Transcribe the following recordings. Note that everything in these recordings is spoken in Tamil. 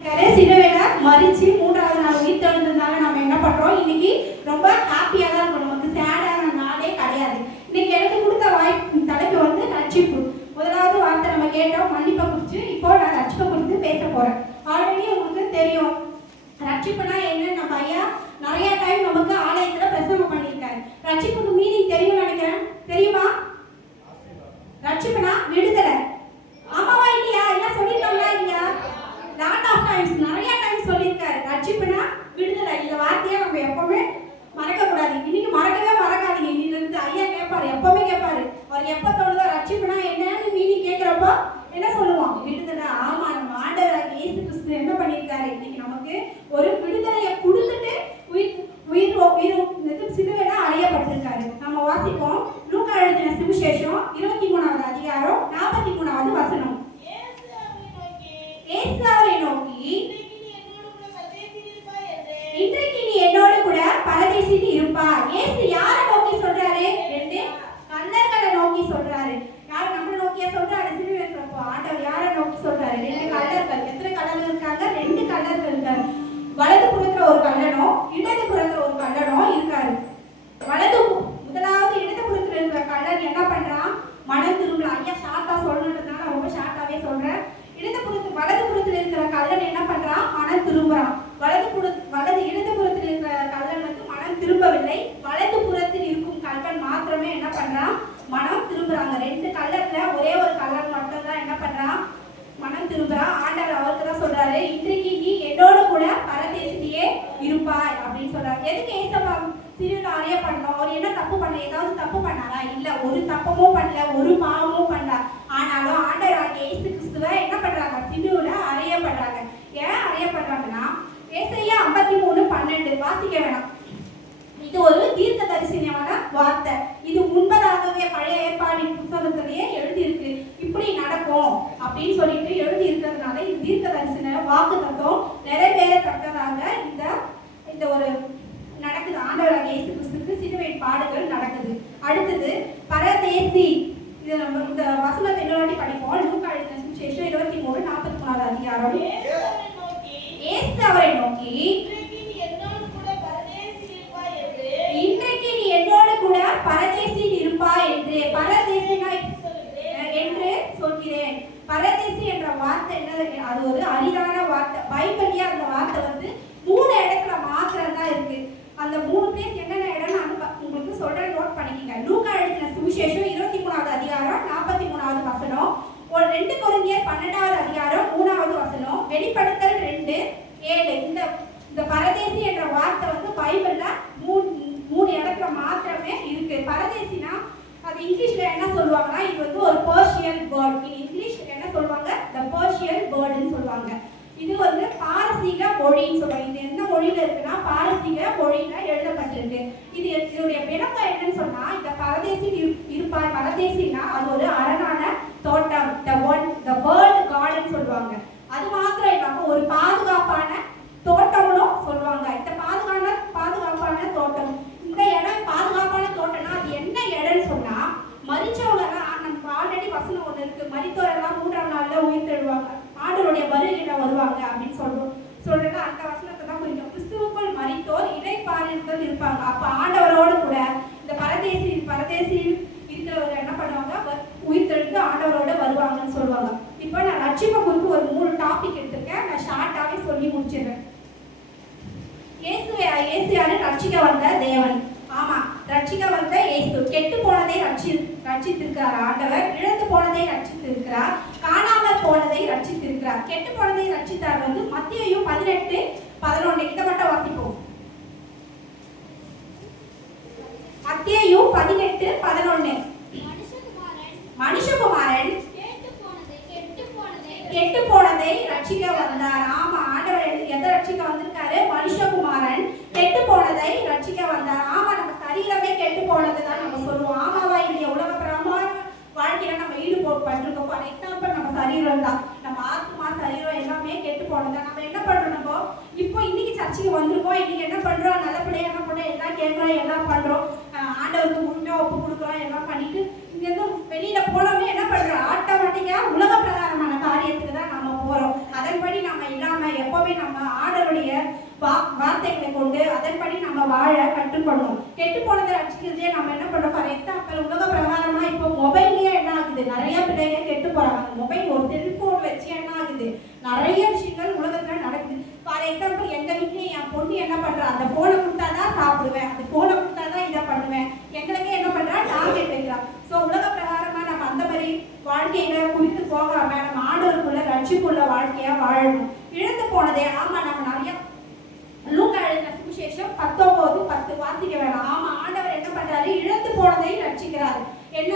சிலுவையில மறிச்சு 3வது நாள் உயிர் தெழுந்ததுனால நம்ம என்ன பண்றோம்? இன்னைக்கு ரொம்ப ஹாப்பியா தான் இருக்கும். நமக்கு சேடான நாளே கிடையாது. இன்னைக்கு எனக்கு கொடுத்த தலைப்பு வந்து ரட்சிப்பு. முதலாவது வார்த்தை நம்ம கேட்டோம் மன்னிப்பை குறித்து. இப்போ நான் ரட்சிப்பை குறித்து பேச போறேன். ஆல்ரெடி உங்களுக்கு தெரியும் ரட்சிப்புனா என்ன. நம்ம ஐயா நிறைய டைம் நமக்கு ஆலயத்துல பிரசங்கம் பண்ணியிருக்காரு. ரட்சிப்புக்கு மீனிங் தெரியும் நினைக்கிறேன். தெரியுமா? ரட்சிப்புனா விடுதலை. ஆமாவா இல்லையா? எல்லாம் சொல்லிட்டோம்னா இல்லையா? லாட் ஆஃப் டைம்ஸ் நிறைய டைம் சொல்லியிருக்காரு. ரட்சிப்புனா விடுதலை. இந்த வார்த்தையை நம்ம எப்பவுமே மறக்க கூடாது. இன்னைக்கு மறக்காதீங்க. இன்னிலிருந்து ஐயா கேட்பாரு, எப்பவுமே கேட்பாரு. அவர் எப்ப தோணுதோ ரட்சிப்புனா என்னன்னு மீனிங் கேட்கிறப்போ என்ன சொல்லுவோம்? விடுதலை. ஆமா, நம்ம ஆண்டவர் இயேசு கிறிஸ்து என்ன பண்ணியிருக்காரு? இன்னைக்கு நமக்கு ஒரு விடுதலையை கொடுத்துட்டு சிலுவையில அறையப்பட்டிருக்காரு. நம்ம வாசிப்போம். லூக்கா எழுதின சுவிசேஷம் 23வது அதிகாரம் 43வது வசனம். இயேசு அவரை நோக்கி, இன்றைக்கு நீ என்னோடு கூட பரதேசில் இருப்பாய். இயேசு யாரை நோக்கி சொல்றாரு? 2 கள்ளர்களை நோக்கி சொல்றாரு. யார் நம்மள நோக்கியா சொல்றாரு? சிலுவையில இருக்கப்போ ஆண்டவர் யாரை நோக்கி சொல்றாரு? 2 கள்ளர்கள். எத்தனை கள்ளர்கள் இருக்காங்க? 2 கள்ளர்கள் இருக்காரு. வலது புறத்துல ஒரு கள்ளனும் இடது புறத்துல ஒரு கள்ளனும் இருக்காரு. முதலாவது இடது புறத்துல இருக்கிற கள்ளன் என்ன பண்றான்? மனம் திரும்பல. ஐயா ஷார்ட்டா சொல்லணுன்றதுனால ரொம்ப ஷார்ட்டாவே சொல்றேன். வலது புறத்தில் இருக்கிற கள்ளன் என்ன பண்றான்? மனம் திரும்புறான். இடது புறத்தில் இருக்கிற கள்ளன் வந்து மனம் திரும்பவில்லை. வலது புறத்தில் இருக்கும் கள்ளன் மாத்திரமே என்ன பண்றான்? மனம் திரும்புறாங்க. 2 கள்ளன்ல ஒரே ஒரு கள்ளன் மட்டும் தான் என்ன பண்றான்? மனம் திரும்புறான். ஆண்டவர் அவருக்கு தான் சொல்றாரு, இன்றைக்கு நீ என்னோட கூட பரதேசிலேயே இருப்பாய் அப்படின்னு சொல்றாரு. எதுக்கு ஏசப்பா சிலுவையில அறையப்படணும்? அவர் என்ன தப்பு பண்ண? ஏதாவது தப்பு பண்ணாரா? இல்ல, ஒரு தப்பமும் பண்ணல, ஒரு பாவமும் பண்ணல. ஆனாலும் ஆண்டவர் இயேசு கிறிஸ்துவை என்ன பண்றாங்க? சிலுவையில அறையப்படுறாங்க. ஏன் அறையப்படுறாங்கன்னா ஏசாயா 53:12 வாசிக்க வேணாம். இது ஒரு தீர்க்க தரிசனமான வார்த்தை. இது முன்பதாகவே பழைய ஏற்பாடின் புத்தகத்திலேயே எழுதி இருக்கு. இப்படி நடக்கும் அப்படின்னு சொல்லிட்டு எழுதி இருக்கிறதுனால இது தீர்க்க தரிசன வாக்கு தத்துவம் நிறைவேறத்தக்கதாக இந்த ஒரு நடக்குது. ஆண்டவராக இயேசு கிறிஸ்துவுக்கு சிலுவை பாடுகள் நடக்குது. அடுத்தது பரதேசி. இது நம்ம இந்த வசனத்தை இன்னொரு படிப்போம். லூக்கா எழுதின சுவிசேஷம் 23:43வது அதிகாரம். இயேசு அவரை நோக்கி, இன்றைக்கு நீ என்னோடு கூட பரதேசில் இருப்பாய் என்று என்று சொல்கிறேன். பரதேசி என்ற வார்த்தை என்ன? அது ஒரு அரிதான வார்த்தை. பைபிள்லயே அந்த வார்த்தை வந்து 3 இடத்துல மாத்திரம் தான் இருக்கு. அந்த 3 பிளேஸ் என்னென்ன இடம் நான் உங்களுக்கு சொல்றேன், நோட் பண்ணிக்கங்க. லூக்கா எழுதின சுவிசேஷம் 23வது அதிகாரம் 43வது வசனம். 2 கொரிந்தியர் 12வது அதிகாரம் 3வது வசனம். வெளிப்படுத்தல் 2:7. இந்த பரதேசி என்ற வார்த்தை வந்து பைபிள்ல 3 இடத்துல மாத்திரமே இருக்கு. பரதேசினா அது இங்கிலீஷ்ல என்ன சொல்லுவாங்கன்னா, இது வந்து ஒரு பர்ஷியன் வேர்ட். இங்கிலீஷ் என்ன சொல்லுவாங்க? த பர்ஷியன் வேர்டுன்னு சொல்லுவாங்க. இது வந்து பாரசீக மொழின்னு சொல்லுவாங்க. இது என்ன மொழியில இருக்குன்னா பாரசீக மொழியில எழுதப்பட்டிருக்கு. இதனுடைய விளக்கம் என்னன்னு சொன்னா, இந்த பரதேசி இருப்பார். பரதேசினா அது ஒரு அரணான தோட்டம். த வேர்ல்ட் கார்டன் சொல்லுவாங்க. அது மாத்திரம் இல்லாம ஒரு பாதுகாப்பான தோட்டம்னும் சொல்லுவாங்க. இந்த பாதுகாப்பான தோட்டம். இந்த இடம் பாதுகாப்பான தோட்டம்னா அது என்ன இடம்னு சொன்னா, மரிச்சவங்கலாம் நமக்கு ஆல்ரெடி வசனம் ஒண்ணு இருக்கு. மரித்தோரெல்லாம் 3ஆம் நாள்ல உயிர் தெழுவாங்க, ஆண்டவருடைய வருகையில வருவாங்க அப்படின்னு சொல்றது அந்த வசனத்தை தான் குறிக்கும். கிறிஸ்துவுக்குள் மரித்தோர் இடைப்பாறுதல் இருப்பாங்க. அப்ப ஆண்டவரோடு கூட இந்த பரதேசியில் இருக்கிறவங்க என்ன பண்ணுவாங்க? உயிர் தெழுந்து ஆண்டவரோட வருவாங்கன்னு சொல்லுவாங்க. இப்போ நான் ரட்சிப்பை குறித்து ஒரு 3 டாபிக் எடுத்திருக்கேன். நான் ஷார்ட்டாவே சொல்லி முடிச்சிடுறேன். இயேசு யாரு? ரட்சிக்க வந்த தேவன். ஆமா, ரட்சிக்க வந்த இயேசு. கெட்டு போனதை ரட்சித்திருக்கிறார் ஆண்டவர். இழந்து போனதை ரட்சித்திருக்கிறார். காணாமல் போனதை ரட்சித்திருக்கிறார். கெட்டு போனதை ரட்சித்தார் வந்து மத்தேயு 18:11. இதை மட்டும் வாசிப்போம். மத்தேயு 18:11. மனுஷகுமாரன் கெட்டு போனதை ரட்சிக்க வந்தார். ஆமா, ஆண்டவர் எதை ரட்சிக்க வந்திருக்காரு? மனுஷகுமாரன் கெட்டு போனதை ரட்சிக்க வந்தார். ஆமா, நம்ம சரீரமே கெட்டு போனது தான் நம்ம சொல்லுவோம். ஆமாவா இல்லையா? உலக பிரமான வாழ்க்கையில நம்ம ஈடுபட்டு பண்ணிருக்கோம். ஃபார் எக்ஸாம்பிள் நம்ம சரீரம் தான், நம்ம ஆத்மா சரீரம் எல்லாமே கெட்டு போனது. நம்ம என்ன பண்றோம்? நம்ம இப்போ இன்னைக்கு சர்ச்சைக்கு வந்திருக்கோம். இன்னைக்கு என்ன பண்றோம்? நல்லபடியா என்ன பண்றோம்? எல்லாம் கேட்கிறோம், எல்லாம் பண்றோம். ஆண்டவருக்கு முழுமையா ஒப்பு கொடுக்குறோம், எல்லாம் பண்ணிட்டு இங்க இருந்து வெளியில போனோமே என்ன பண்றோம்? ஆட்டோமேட்டிக்கா உலக பிரகாரமான காரியத்துக்கு தான் நம்ம போறோம். அதன்படி நம்ம இல்லாம எப்பவுமே நம்ம ஆண்டவருடைய வார்த்தைகளை கொண்டு அதன்படி நம்ம வாழ கற்றுக்கொள்ளணும். கெட்டு போனதை ரட்சிக்கிறதே நம்ம என்ன பண்றோம்? ஃபார் எக்ஸாம்பிள் உலக பிரகாரமா இப்போ மொபைல்லயே என்ன ஆகுது, நிறைய பிள்ளைங்க கெட்டு போறாங்க. அந்த மொபைல் ஒரு செல்போன் வச்சு என்ன ஆகுது, நிறைய விஷயங்கள் உலகத்துல நடக்குது. ஃபார் எக்ஸாம்பிள் எங்க வீட்லயே என் பொண்ணு என்ன பண்றா, அந்த போனை கொடுத்தாதான் சாப்பிடுவேன், அந்த போனை கொடுத்தாதான் இதை பண்ணுவேன், எங்களுக்கே என்ன பண்றா, டார்கெட் வைக்கிறா. ஸோ உலக பிரகாரமா நம்ம அந்த மாதிரி வாழ்க்கையில குறித்து போகாம நம்ம ஆண்டவருக்குள்ள ரட்சிப்புள்ள வாழ்க்கையா வாழணும். இழந்து போனதே, ஆமா நம்ம நிறைய லூக்கா எழுதின சுவிசேஷம் 19:10 வாசிக்க வேணாம். ஆமா ஆண்டவர் என்ன பண்றாரு, இழந்து போனதை ரட்சிக்கிறாரு. என்ன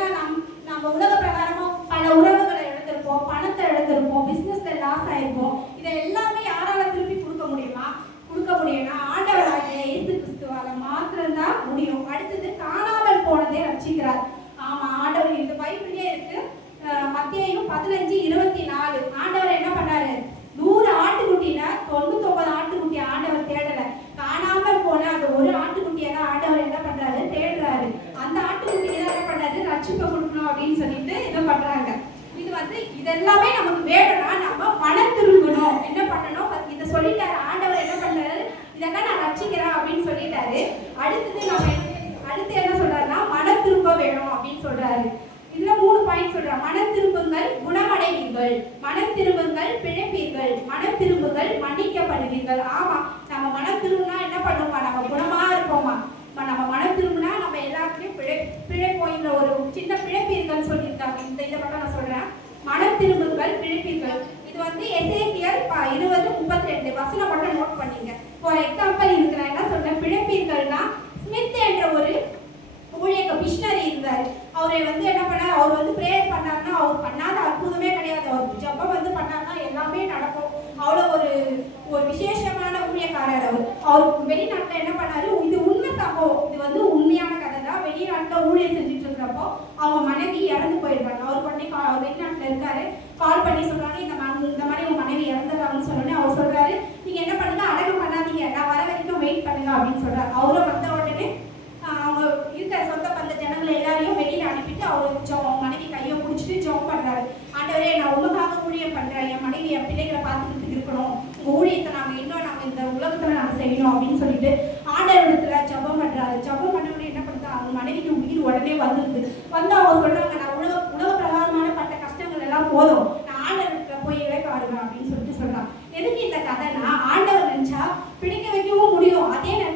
நம்ம உலக பிரகாரமா பல உறவுகளை இழந்திருப்போம், பணத்தை இழந்திருப்போம், பிசினஸ்ல லாஸ் ஆயிருப்போம். இதை எல்லாமே யாரால திருப்பி கொடுக்க முடியுமா? கொடுக்க முடியும்னா ஆண்டவராகிய இயேசு கிறிஸ்துவால மாத்திரம்தான் முடியும். அடுத்தது காணாமல் போனதை ரட்சிக்கிறார். ஆமா ஆண்டவர் இந்த பைபிள்லயே இருக்கு. மத்தேயு 15:24 ஆண்டவர் என்ன பண்ணாரு, 100 ஆட்டுக்குட்டியில 99 ஆட்டுக்குட்டி ஆண்டவர் தேடல. காணாமல் போன அந்த ஒரு ஆட்டுக்குட்டியை தான் ஆண்டவர் என்ன பண்றாரு, தேடுறாரு. அந்த ஆட்டுக்குட்டியை தான் என்ன பண்றாரு, ரட்சிப்பை கொடுக்கணும் அப்படின்னு சொல்லிட்டு இதை பண்றாங்க. இது இதெல்லாமே நமக்கு வேணும்னா நம்ம மனம் திரும்பணும். என்ன பண்ணணும், இதை சொல்லிட்டாரு ஆண்டவர், என்ன பண்றாரு, இதெல்லாம் நான் ரட்சிக்கிறேன் அப்படின்னு சொல்லிட்டாரு. அடுத்து என்ன சொல்றாருன்னா மனம் திரும்ப வேணும் அப்படின்னு சொல்றாரு. இதுல 3 பாயிண்ட் சொல்றாரு. மனம் திரும்புங்கள், குணமடைவீர்கள். மனம் திரும்புங்கள், பிழைப்பீர்கள். மனம் திரும்புங்கள், மன்னிக்கப்படுவீர்கள். ஆமா நம்ம மனம் திரும்பினா என்ன பண்ணுவோமா, நம்ம குணமா இருப்போமா. நம்ம மனம் திரும்பினா நம்ம எல்லாருக்குமே பிழைப்போம். இதுல ஒரு சின்ன பிழைப்பீர்கள் சொல்லியிருக்காங்க. இதை மட்டும் நான் சொல்றேன். மனம் திரும்புங்கள், பிழைப்பீர்கள். இது எசேக்கியல் 20:32 வசனம் மட்டும் நோட் பண்ணீங்க. ஃபார் எக்ஸாம்பிள் இதுக்கு நான் என்ன சொன்னேன், பிழைப்பீர்கள்னா ஸ்மித் என்ற ஒரு ஊழியக்க மிஷனரி இருந்தாரு. அவரை என்ன பண்ணார், அவர் பிரேயர் பண்ணாருன்னா அவர் பண்ணாத அற்புதமே கிடையாது. அவர் ஜெபம் பண்ணாருன்னா எல்லாமே நடக்கும். அவ்வளோ ஒரு விசேஷமான ஊழியக்காரர் அவர் வெளிநாட்டில் என்ன பண்ணாரு, இது உண்மை சம்பவம், இது உண்மையான கதை தான். வெளிநாட்டில் ஊழியர் செஞ்சுட்டு இருக்கிறப்போ அவங்க மனைவி இறந்து போயிடுவாங்க. அவர் வெளிநாட்டில் இருக்காரு. கால் பண்ணி சொல்றாங்க, இந்த மாதிரி உங்க மனைவி இறந்துடுறாங்கன்னு சொன்னோடனே அவர் சொல்றாரு, நீங்க என்ன பண்ணுங்க, அடக்கம் பண்ணாதீங்க, நான் வர வரைக்கும் வெயிட் பண்ணுங்க அப்படின்னு சொல்றாரு. அவரும் வந்த உடனே அவங்க இருக்கிற சொந்த பந்த ஜனங்களை எல்லாரையும் வெளியில அனுப்பிட்டு அவங்க மனைவி கையை பிடிச்சிட்டு ஜெபம் பண்றாரு. ஆண்டவரே, நான் உங்களுக்காக ஊழியம் பண்றேன், என் மனைவி என் பிள்ளைகளை பார்த்துக்கிட்டு இருக்கணும், உங்க ஊழியத்தை நாம இந்த உலகத்துல நாம செய்யணும் அப்படின்னு சொல்லிட்டு ஆண்டவரிடத்துல ஜெபம் பண்றாரு. ஜெபம் பண்ண உடனே என்ன பண்றா, அவங்க மனைவிக்கு உயிர் உடனே வந்துருது. அவங்க சொல்றாங்க, நான் உலக பிரகாரமான பட்ட கஷ்டங்கள் எல்லாம் போதும், நான் ஆண்டவரிடத்துல போய் இழைப்பாடுவேன் அப்படின்னு சொல்றான். எதுக்கு இந்த கதைனா, ஆண்டவர் நினைச்சா பிடிக்க வைக்கவும் முடியும், அதே நேரத்தில்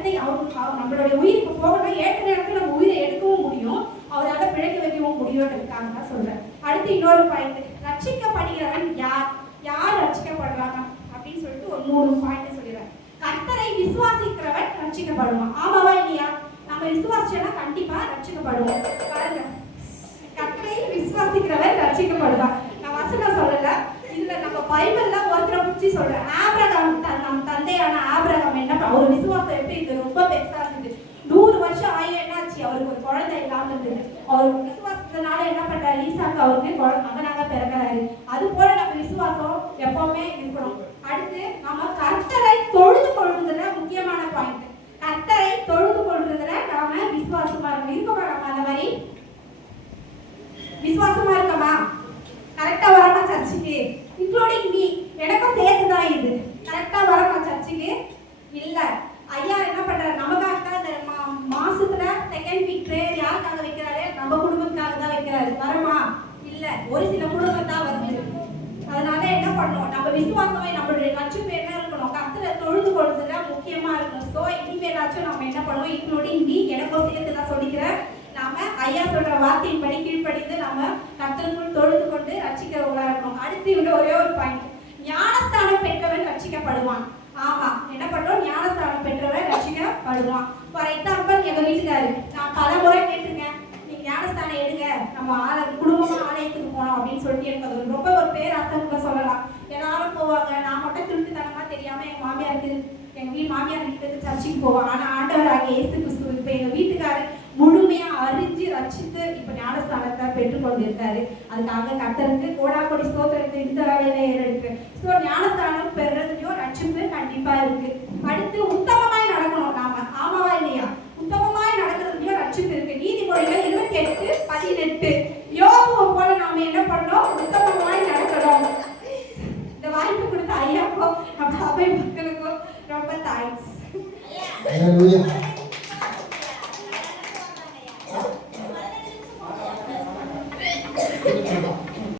நம்மளுடைய உயிருக்கு போகணும், ஏற்ற நேரத்தில் நம்ம உயிரை எடுக்கவும் முடியும், அவரால் பிழைக்க வைக்கவும் முடியும்ன்றதுக்காக தான் சொல்றேன். அடுத்து இன்னொரு பாயிண்ட், ரட்சிக்கப்படுகிறவன் யார் ரட்சிக்கப்படுறாங்க அப்படின்னு சொல்லிட்டு ஒரு 3 பாயிண்ட் சொல்லிடுறேன். கர்த்தரை விசுவாசிக்கிறவன் ரட்சிக்கப்படுவான். ஆமாவா இல்லையா? நம்ம விசுவாசிச்சோம்னா கண்டிப்பா ரட்சிக்கப்படுவோம். பாருங்க, கர்த்தரை விசுவாசிக்கிறவன் ரட்சிக்கப்படுவான். நான் வசனம் சொல்லல, இதுல நம்ம பைபிள்ல ஒருத்தரை பற்றி சொல்றேன். ஆபிரகாம், நம் தந்தையான ஆபிரகாம் என்ன, அவர் விசுவாசம் எப்படி இது ரொம்ப பெருசா இருந்தது. 100 வருஷம் ஆகி என்னாச்சு, அவருக்கு ஒரு குழந்தை இல்லாம இருந்தது. அவர் விசுவாசத்தினால என்ன பண்றாரு, ஈசாக்கு அவருக்கு மகனாக பிறக்கிறாரு. அது போல நம்ம விசுவாசம் எப்பவுமே இருக்கணும். அடுத்து நம்ம கர்த்தரை தொழுது கொள்றதுல முக்கியமான பாயிண்ட், கர்த்தரை தொழுது கொள்றதுல நாம விசுவாசமா இருக்கோமா? நம்ம அந்த மாதிரி விசுவாசமா இருக்கோமா? கரெக்டா வரமா சர்ச்சுக்கு, இன்க்ளூடிங் மீ, எனக்கும் சேர்த்துதான் இது. கரெக்டா வரமா சர்ச்சுக்கு? இல்ல. ஐயா என்ன பண்றாரு, நமக்காக தான் இந்த மாசத்துல செகண்ட் வீக் ப்ரேயர் யாருக்காக வைக்கிறாரு, நம்ம குடும்பத்துக்காக தான் வைக்கிறாரு. வரமா? இல்ல, ஒரு சில குடும்பம் தான் வருது. அதனால என்ன பண்ணணும், நம்ம விசுவாசமே நம்மளுடைய லட்சியம் என்ன இருக்கணும், கர்த்தரை தொழுது கொள்றதுல முக்கியமா இருக்கணும். ஸோ இனிமேலாச்சும் நம்ம என்ன பண்ணுவோம், இன்க்ளூடிங் மீ, எனக்கும் சேர்த்து நான் சொல்லிக்கிறேன், நாம ஐயா சொல்ற வார்த்தையின்படி கீழ்ப்படிந்து நம்ம கர்த்தருக்குள் தொழுது கொண்டு ரட்சிக்கிறவங்களா இருக்கணும். அடுத்து உள்ள ஒரே ஒரு பாயிண்ட், ஞானஸ்தானம் பெற்றவன் ரட்சிக்கப்படுவான். ஆமா, என்ன பண்றோம், ஞானஸ்தானம் பெற்றவன் ரட்சிக்கப்படுவான். ஃபார் எக்ஸாம்பிள், எங்க வீட்டுக்காரு நான் பல முறை கேட்டிருக்கேன், நீங்க ஞானஸ்தானம் எடுங்க, நம்ம குடும்பமா ஆலயத்துக்கு போனோம் அப்படின்னு சொல்லிட்டு எனக்கு அது ரொம்ப ஒரு பேராசை சொல்லலாம். எல்லாரும் போவாங்க, நான் மட்டும் திருட்டுத்தனமா தெரியாம எங்க மாமியார் வீட்டுக்கு சர்ச்சுக்கு போவாங்க. ஆனா ஆண்டவர் ஆகிய இயேசு கிறிஸ்து இப்ப எங்க வீட்டுக்காரு முழுமையா அறிஞ்சு ரட்சித்து இப்ப ஞானஸ்தானத்தை பெற்றுக்கொண்டிருக்காரு. அதுக்காக கர்த்தருக்கு கோடாகோடி ஸ்தோத்திரத்தை இந்த வேலையில ஏறெடுக்கு. ஸோ ஞானஸ்தானம் பெறதுலயும் ரட்சிப்பு கண்டிப்பா இருக்கு. அடுத்து உத்தமமாய் நடக்கணும் நாம. ஆமாவா இல்லையா? உத்தமமாய் நடக்கிறதுலயும் ரட்சிப்பு இருக்கு. நீதிமொழிகள் 28:18 யோபுவை போல நாம என்ன பண்ணோம், உத்தமமாய் நடக்கணும். இந்த வாய்ப்பு கொடுத்த தேங்க்ஸ்.